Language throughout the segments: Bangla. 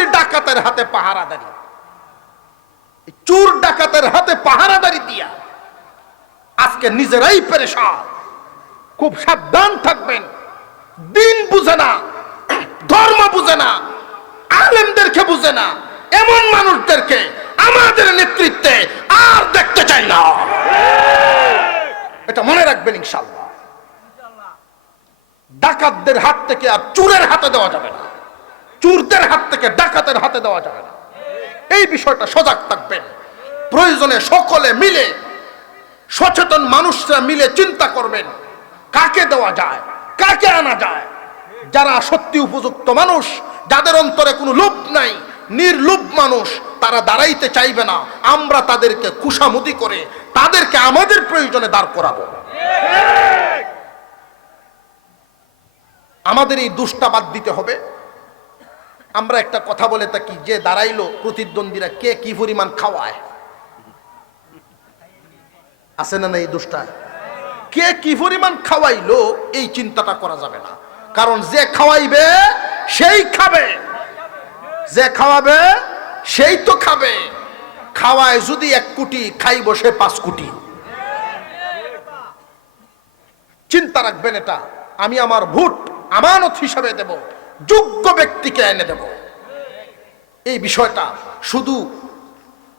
দেখছি ডাকাতের হাতে পাহারাদারি। চোর ডাকাতের হাতে পাহারাদারি দিয়া আজকে নিজেরাই পেরেশান। খুব সাবধান থাকবেন। দিন বুঝে না, ধর্ম বুঝে না, আলেমদেরকে বুঝে না, এমন মানুষদেরকে আমাদের নেতৃত্বে আর দেখতে চাই না। এটা মনে রাখবেন ইনশাল্লাহ ডাকাতদের হাত থেকে আর চুরের হাতে দেওয়া যাবে না। চুরদের হাত থেকে ডাকাতের হাতে দেওয়া যাবে না। এই বিষয়টা সজাগ থাকবেন। প্রয়োজনে সকলে মিলে, সচেতন মানুষরা মিলে চিন্তা করবেন, কাকে দেওয়া যায়, কাকে আনা যায়। যারা সত্যি উপযুক্ত মানুষ, যাদের অন্তরে কোনো লোভ নাই, নির্লোভ মানুষ, তারা দাঁড়াইতে চাইবে না। আমরা তাদেরকে কুসামুদি করে তাদেরকে আমাদের প্রয়োজনে দাঁড় করাবো। আমাদের এই দুষ্টাবাদ দিতে হবে। আমরা একটা কথা বলে থাকি, যে দাঁড়াইলো প্রতিদ্বন্দ্বীরা কে কি পরিমাণ খাওয়ায়? আছে না এই দুষ্টা কে কি পরিমাণ খাওয়াইলো, এই চিন্তাটা করা যাবে না। কারণ যে খাওয়াইবে, সেই খাবে। যে খাওয়াবে, সেই তো খাবে। খাওয়ায় যদি এক কোটি, খাইব সে পাঁচ কোটি। চিন্তা রাখবেন এটা। আমি আমার ভোট আমানত হিসাবে দেব। যোগ্য ব্যক্তিকে এনে দেব। এই বিষয়টা শুধু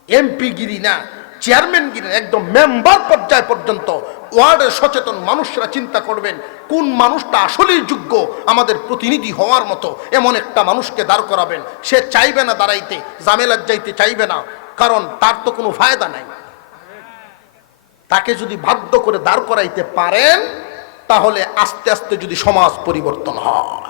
এমপি গিরি না, চেয়ারম্যান গিরি একদম মেম্বার পর্যায় পর্যন্ত ওয়ার্ডের সচেতন মানুষরা চিন্তা করবেন, কোন মানুষটা আসলেই যোগ্য, আমাদের প্রতিনিধি হওয়ার মতো এমন একটা মানুষকে দাঁড় করাবেন। সে চাইবে না দাঁড়াইতে জামেলার যাইতে চাইবে না, কারণ তার তো কোনো ফায়দা নাই। তাকে যদি বাধ্য করে দাঁড় করাইতে পারেন, তাহলে আস্তে আস্তে যদি সমাজ পরিবর্তন হয়।